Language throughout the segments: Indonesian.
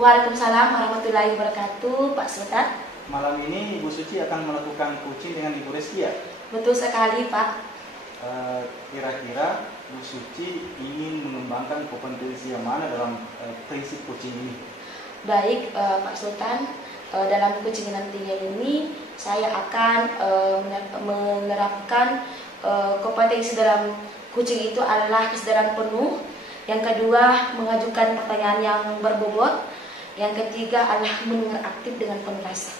Waalaikumsalam warahmatullahi wabarakatuh, Pak Sultan. Malam ini Ibu Suci akan melakukan coaching dengan Ibu Reski ya? Betul sekali, Pak. Kira-kira Bu Suci ingin mengembangkan kompetensi yang mana dalam prinsip coaching ini? Baik, Pak Sultan. Dalam coaching nantinya ini saya akan menerapkan kompetensi dalam coaching itu adalah kesadaran penuh. Yang kedua, mengajukan pertanyaan yang berbobot. Yang ketiga adalah mendengar aktif dengan penuh rasa.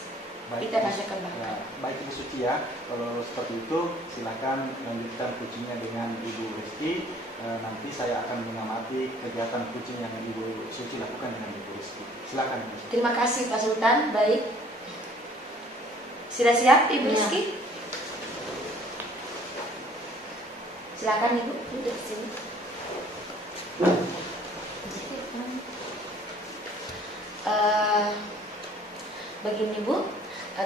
Kita akan kembangkan. Baik Ibu Suci ya, kalau seperti itu silahkan lanjutkan coachingnya dengan Ibu Reski. Nanti saya akan mengamati kegiatan coaching yang Ibu Suci lakukan dengan Ibu Reski. Silakan Ibu Suci. Terima kasih Pak Sultan. Baik. Sudah siap Ibu Reski? Silakan Ibu duduk di sini. Begini Bu,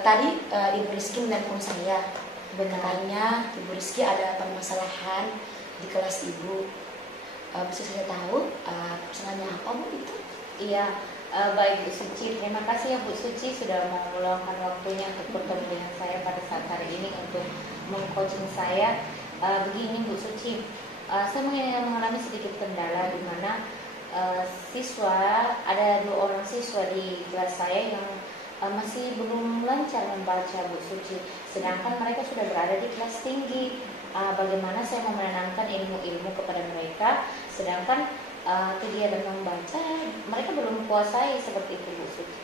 tadi Ibu Rizky menelpon saya. Benarnya Ibu Rizky ada permasalahan di kelas Ibu. Bisa saya tahu permasalahannya apa Bu itu? Iya, baik Bu Suci. Terima kasih ya Bu Suci sudah mau meluangkan waktunya untuk bertemu dengan saya pada saat hari ini untuk mengcoaching saya. Begini Bu Suci, saya mengalami sedikit kendala di mana ada 2 orang siswa di kelas saya yang masih belum lancar membaca Bu Suci, sedangkan mereka sudah berada di kelas tinggi. Bagaimana saya mau menanamkan ilmu-ilmu kepada mereka, sedangkan kegiatan membaca mereka belum kuasai seperti itu Bu Suci.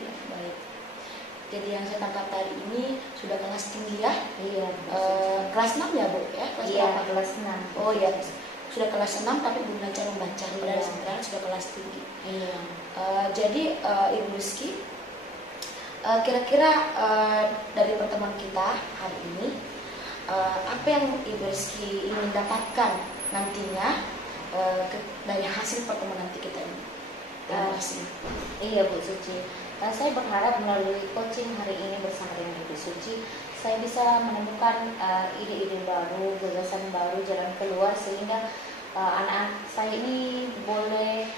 Ya, baik. Jadi yang saya tangkap tadi ini sudah kelas tinggi ya? Iya. Kelas 6 ya Bu? Ya, kelas iya, berapa? kelas 6. Oh iya, sudah kelas 6 tapi belum lancar membaca. Padahal Iya. sebenarnya sudah kelas tinggi. Iya. Jadi Ibu Rizky, kira-kira dari pertemuan kita hari ini, apa yang Ibu Rizky ingin dapatkan nantinya dari hasil pertemuan nanti kita ini? Iya Bu Suci, saya berharap melalui coaching hari ini bersama dengan Ibu Suci, saya bisa menemukan ide-ide baru, gagasan baru, jalan keluar sehingga anak-anak saya ini boleh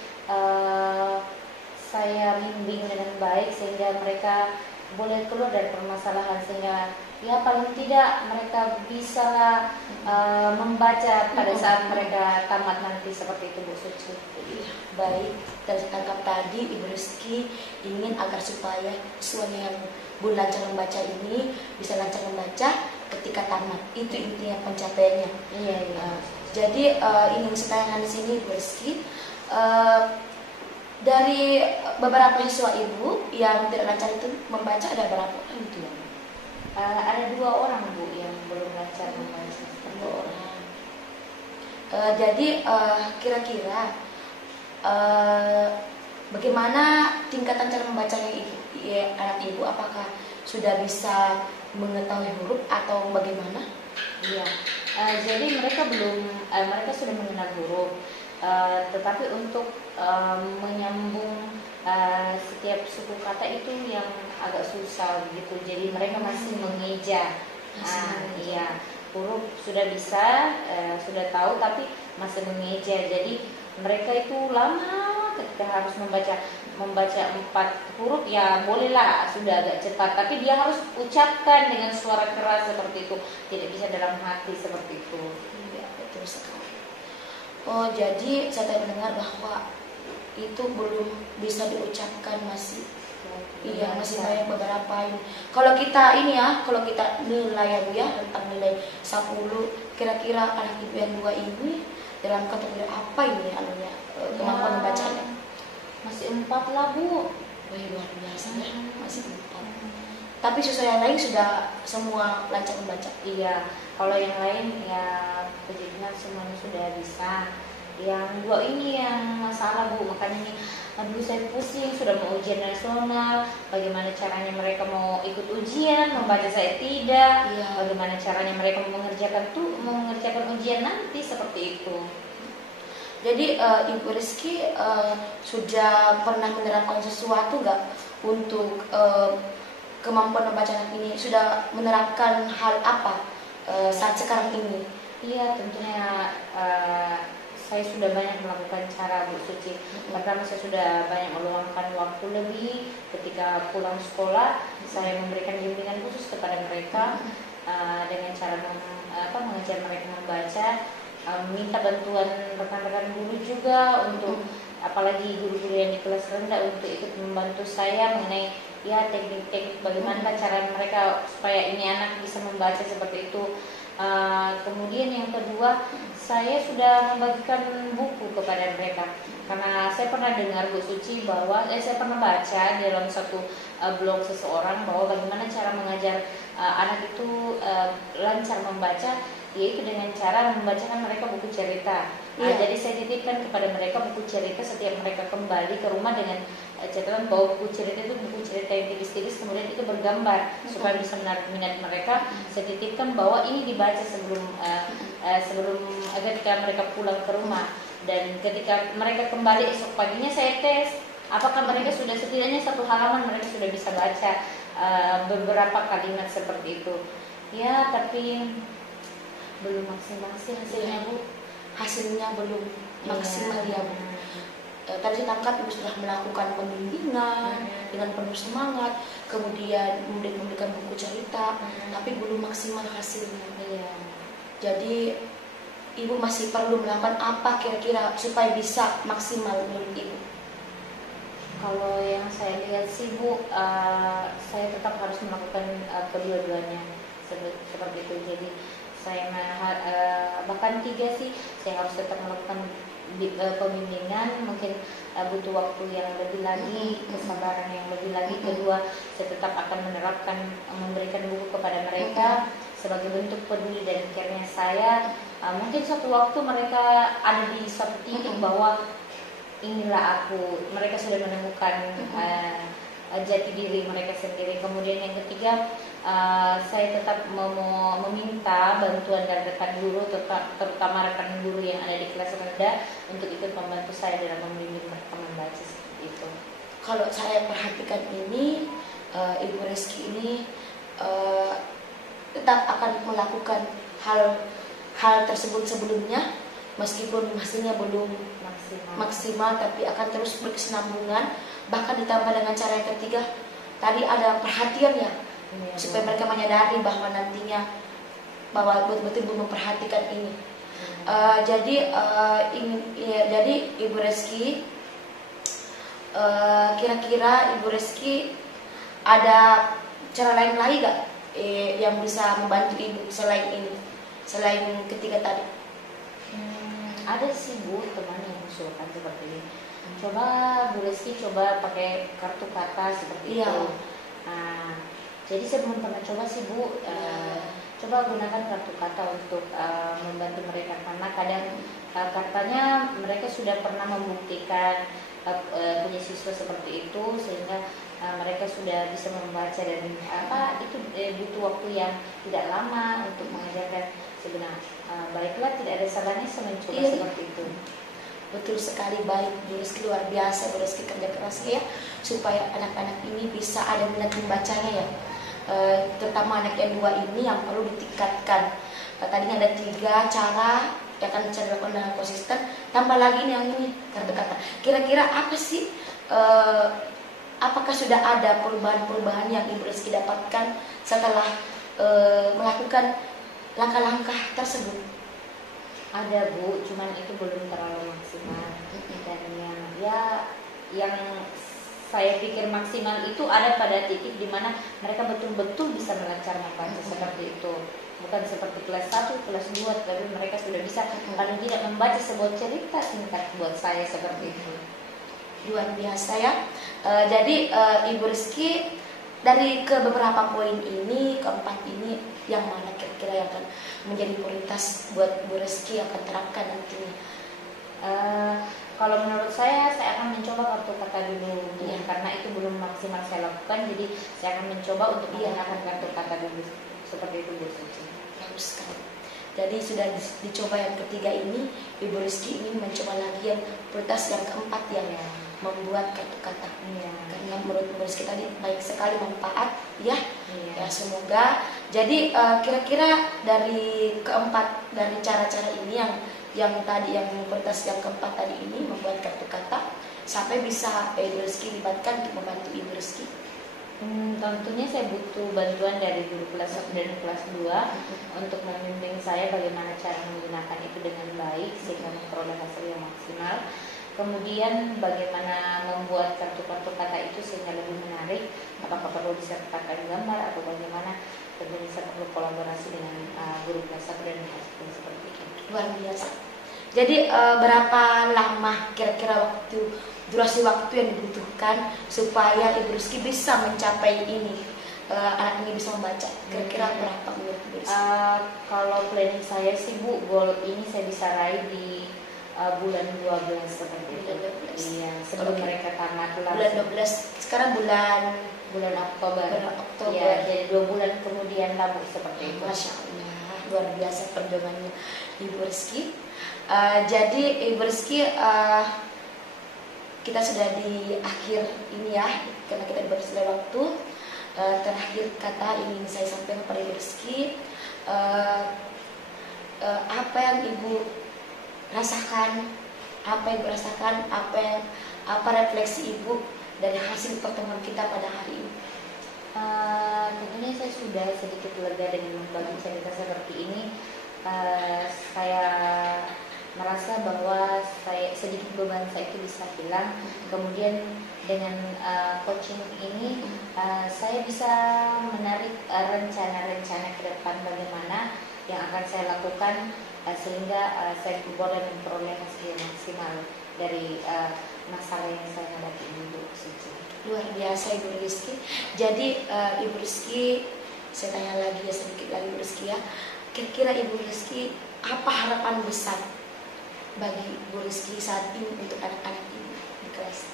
saya bimbing dengan baik sehingga mereka boleh keluar dari permasalahan, sehingga ya paling tidak mereka bisa membaca pada saat mereka tamat nanti, seperti itu Bu Suci. Baik, dari tangkap tadi Ibu Rizky ingin agar supaya siswanya yang belum lancar membaca ini bisa lancar membaca ketika tamat. Itu intinya pencapaiannya. Iya. Jadi ingin saya tanyakan di sini Ibu Rizky, dari beberapa siswa Ibu yang tidak lancar itu membaca ada berapa orang itu? Ada 2 orang Bu yang belum lancar membaca. 2 orang. Jadi kira-kira bagaimana tingkatan cara membacanya anak Ibu? Apakah sudah bisa mengetahui huruf atau bagaimana? Iya. Jadi mereka sudah mengenal huruf, tetapi untuk menyambung setiap suku kata itu yang agak susah begitu. Jadi mereka masih mengeja. Iya. Huruf sudah bisa, sudah tahu, tapi masih mengeja. Jadi mereka itu lama ketika harus membaca 4 huruf, ya bolehlah sudah agak cepat, tapi dia harus ucapkan dengan suara keras seperti itu, tidak bisa dalam hati seperti itu. Iya, betul sekali. Oh, jadi saya mendengar bahwa itu belum bisa diucapkan masih. Iya, masih banyak beberapa ini. Kalau kita nilai ya Bu ya, tentang nilai 10, kira-kira anak Ibu yang 2 ini dalam kategori apa ini anunya kemampuan membacanya? Masih 4 lah Bu. Luar biasa ya, masih 4. Tapi siswa yang lain sudah semua lancar membaca. Iya, kalau yang lain ya puji Tuhan semuanya sudah bisa. Yang 2 ini yang masalah Bu, makanya nih aduh saya pusing, sudah mau ujian nasional, bagaimana caranya mereka mau ikut ujian, membaca saya tidak, bagaimana caranya mereka mengerjakan ujian nanti, seperti itu. Jadi Ibu Rizky sudah pernah menerapkan sesuatu nggak untuk kemampuan membaca anak ini? Sudah menerapkan hal apa saat sekarang ini? Iya, tentunya saya sudah banyak melakukan cara Bu Suci. Pertama, saya sudah banyak meluangkan waktu lebih ketika pulang sekolah. Saya memberikan bimbingan khusus kepada mereka dengan cara mengajar mereka membaca, minta bantuan rekan-rekan guru juga untuk apalagi guru-guru yang di kelas rendah untuk ikut membantu saya mengenai ya teknik-teknik bagaimana cara mereka supaya ini anak bisa membaca seperti itu. Kemudian yang kedua, saya sudah membagikan buku kepada mereka karena saya pernah dengar Bu Suci bahwa saya pernah baca di dalam satu blog seseorang bahwa bagaimana cara mengajar anak itu lancar membaca, yaitu dengan cara membacakan mereka buku cerita. Jadi saya titipkan kepada mereka buku cerita setiap mereka kembali ke rumah dengan catatan bahwa buku cerita itu buku cerita yang tipis-tipis, kemudian itu bergambar supaya bisa menarik minat mereka. Saya titipkan bahwa ini dibaca sebelum ketika mereka pulang ke rumah, dan ketika mereka kembali esok paginya saya tes apakah mereka sudah setidaknya satu halaman mereka sudah bisa baca beberapa kalimat seperti itu. Ya, tapi belum maksimal sih hasilnya Bu. Hasilnya belum maksimal ya Bu. Tadi saya tangkap Ibu sudah melakukan pembimbingan dengan penuh semangat, kemudian memberikan buku cerita, tapi belum maksimal hasilnya. Jadi Ibu masih perlu melakukan apa kira-kira supaya bisa maksimal menurut Ibu? Kalau yang saya lihat sih Bu, saya tetap harus melakukan kedua-duanya seperti itu. Jadi saya bahkan 3 sih, saya harus tetap melakukan pembimbingan, mungkin butuh waktu yang lebih lagi, kesabaran yang lebih lagi. Kedua, saya tetap akan memberikan buku kepada mereka sebagai bentuk peduli dan care-nya saya. Mungkin suatu waktu mereka ada di satu titik bahwa inilah aku, mereka sudah menemukan jati diri mereka sendiri. Kemudian yang ketiga, saya tetap meminta bantuan dari rekan guru, terutama rekan guru yang ada di kelas rendah untuk ikut membantu saya dalam membimbing mereka membaca seperti itu. Kalau saya perhatikan ini, Ibu Reski ini tetap akan melakukan hal tersebut sebelumnya, meskipun hasilnya belum maksimal, tapi akan terus berkesinambungan. Bahkan ditambah dengan cara yang ketiga, tadi ada perhatian ya, supaya mereka menyadari bahwa nantinya bahwa betul-betul memperhatikan ini. Jadi Ibu Reski, kira-kira Ibu Reski ada cara lain lagi gak yang bisa membantu Ibu selain ini, selain ketiga tadi? Ada sih Bu, teman yang mengusulkan seperti ini. Coba Bu Reski coba pakai kartu kata seperti itu. Nah, jadi saya belum pernah coba sih Bu. Coba gunakan kartu kata untuk membantu mereka, karena kadang katanya mereka sudah pernah membuktikan punya siswa seperti itu, sehingga mereka sudah bisa membaca dan itu butuh waktu yang tidak lama untuk mengajarkan. Sebenarnya baiklah, tidak ada salahnya saya mencoba seperti itu. Betul sekali, baik Bu Reski, luar biasa Bu Reski kerja keras ya, supaya anak-anak ini bisa ada minat membacanya ya. Terutama anak yang 2 ini yang perlu ditingkatkan. Tadinya ada 3 cara yang akan bisa dilakukan dengan konsisten, tambah lagi yang ini kartu kata. Kira-kira apa sih, apakah sudah ada perubahan-perubahan yang Ibu Reski dapatkan setelah melakukan langkah-langkah tersebut? Ada Bu, cuman itu belum terlalu maksimal. Dan yang saya pikir maksimal itu ada pada titik di mana mereka betul-betul bisa melancar membaca seperti itu. Bukan seperti kelas 1, kelas 2, tapi mereka sudah bisa paling tidak membaca sebuah cerita singkat buat saya seperti itu. Luar biasa ya. Jadi Ibu Reski, dari beberapa poin ini, keempat ini, yang mana kira-kira yang akan menjadi prioritas buat Bu Reski yang akan terapkan nantinya? Kalau menurut saya akan mencoba kartu kata dulu, karena itu belum maksimal saya lakukan. Jadi saya akan mencoba untuk menggunakan kartu kata dulu, seperti itu Bu Suci. Bagus sekali. Jadi sudah dicoba yang ketiga ini, Ibu Reski ingin mencoba lagi yang prioritas yang keempat yang membuat kartu kata. Karena menurut Bu Reski tadi baik sekali manfaat ya. Ya semoga. Jadi kira-kira dari keempat dari cara-cara ini yang tadi yang prioritas yang keempat tadi ini membuat kartu kata sampai bisa Ibu Rizky libatkan untuk membantu Ibu Rizky? Tentunya saya butuh bantuan dari guru kelas 1 dan kelas 2 untuk membimbing saya bagaimana cara menggunakan itu dengan baik sehingga memperoleh hasil yang maksimal. Kemudian bagaimana membuat kartu-kartu kata itu sehingga lebih menarik, apakah perlu disertakan gambar atau bagaimana, tentunya saya perlu kolaborasi dengan guru kelas 1 dan kelas 2 seperti itu. Luar biasa. Jadi berapa lama kira-kira durasi waktu yang dibutuhkan supaya Ibu Rizky bisa mencapai ini, anak ini bisa membaca? Kira-kira berapa menurut Ibu Rizky? Kalau planning saya sih Bu, goal ini saya bisa raih di bulan 12 seperti itu. Bulan 12. Iya, sebelum mereka tamat lah. Bulan 12. Sekarang bulan Oktober. Oktober. Ya, jadi 2 bulan kemudian lah Bu, seperti itu. Masya Allah, luar biasa perjuangannya Ibu Rizky. Jadi Ibu Rizky, kita sudah di akhir ini ya, karena kita berselisih waktu. Terakhir kata ingin saya sampaikan kepada Ibu Rizky, apa yang Ibu rasakan, apa refleksi Ibu dari hasil pertemuan kita pada hari ini? Tentunya saya sudah sedikit lega dengan berbagi cerita seperti ini. Saya merasa bahwa sedikit beban saya itu bisa hilang. Kemudian dengan coaching ini saya bisa menarik rencana-rencana ke depan bagaimana yang akan saya lakukan sehingga saya boleh memperoleh hasil yang maksimal dari masalah yang saya hadapi ini, Bu Suci. Luar biasa Ibu Rizky. Jadi Ibu Rizky, saya tanya lagi ya, sedikit lagi Ibu Rizky ya. Kira-kira Ibu Rizky, apa harapan besar bagi Ibu Rizky saat ini untuk anak-anak Ibu di kelas?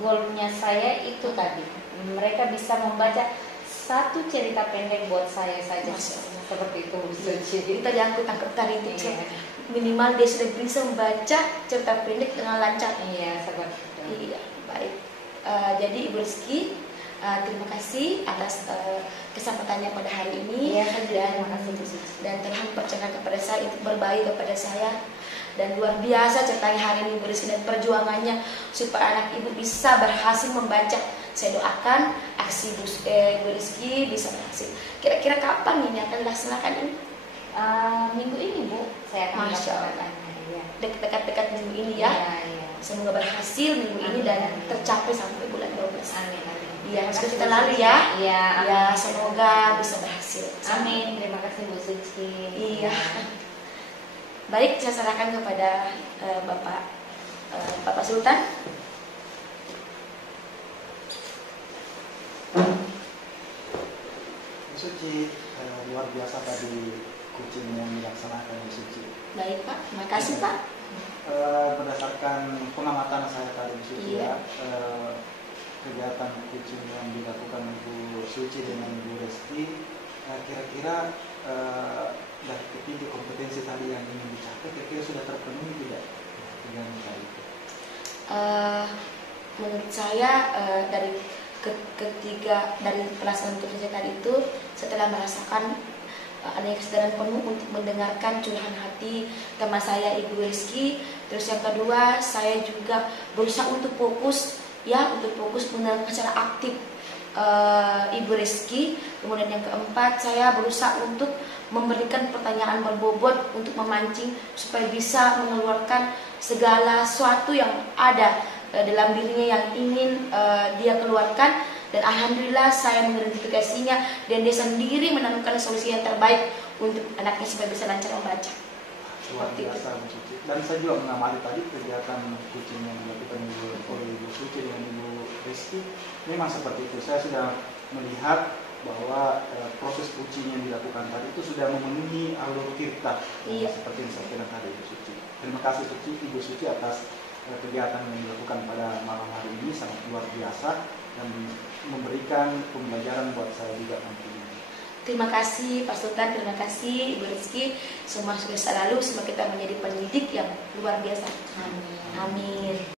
Goalnya saya itu tadi, mereka bisa membaca satu cerita pendek buat saya saja. Seperti itu Bu Suci. Kita diangkut tangkap tari itu. Iya. Minimal dia sudah bisa membaca cerita pendek dengan lancar. Iya, seperti itu. Iya, baik. Jadi Ibu Rizky, terima kasih atas kesempatannya pada hari ini. Iya, terima kasih Bu Suci. Dan telah mempercayakan kepada saya untuk berbagi kepada saya. Dan luar biasa ceritanya hari ini Ibu Rizky dan perjuangannya supaya anak Ibu bisa berhasil membaca. Saya doakan aksi Ibu Rizky bisa berhasil. Kira-kira kapan ini akan dilaksanakan ini? Minggu ini Bu, saya akan Masya Allah. melaksanakannya. Iya. Dekat-dekat minggu ini ya. Iya. Semoga berhasil minggu ini dan tercapai sampai bulan 12. Amin. Iya, masuk kita lalu ya. Iya, Ya, semoga bisa berhasil. Amin. Terima kasih Bu Suci. Iya. Baik, saya serahkan kepada Bapak Sultan. Bu Suci, luar biasa tadi coaching yang dilaksanakan Bu Suci. Baik Pak, terima kasih Pak. Berdasarkan pengamatan saya tadi Bu Suci Iya. ya, kegiatan coaching yang dilakukan Bu Suci dengan Bu Rizky, kira-kira dari ketiga kompetensi tadi yang ingin dicapai, kira-kira sudah terpenuhi tidak dengan tadi itu? Menurut saya dari pelaksanaan tugas saya tadi itu, setelah merasakan adanya kesadaran penuh untuk mendengarkan curahan hati teman saya Ibu Rizky. Terus yang kedua, saya juga berusaha untuk fokus mendengarkan secara aktif Ibu Rizky. Kemudian yang keempat, saya berusaha untuk memberikan pertanyaan berbobot untuk memancing supaya bisa mengeluarkan segala sesuatu yang ada dalam dirinya yang ingin dia keluarkan. Dan alhamdulillah saya mengidentifikasinya dan dia sendiri menemukan solusi yang terbaik untuk anaknya supaya bisa lancar membaca. Luar biasa Bu Suci. Dan saya juga mengamati tadi kegiatan coaching yang dilakukan oleh Ibu Suci dengan Ibu Rizky, memang seperti itu. Saya sudah melihat bahwa proses coaching yang dilakukan tadi itu sudah memenuhi alur tirta. Iya. Seperti yang saya bilang tadi Ibu Suci. Terima kasih Ibu Suci atas kegiatan yang dilakukan pada malam hari ini, sangat luar biasa dan memberikan pembelajaran buat saya juga nantinya. Terima kasih Pak Sultan, terima kasih Ibu Rizky. Semua sukses selalu, semoga kita menjadi pendidik yang luar biasa. Amin. Amin.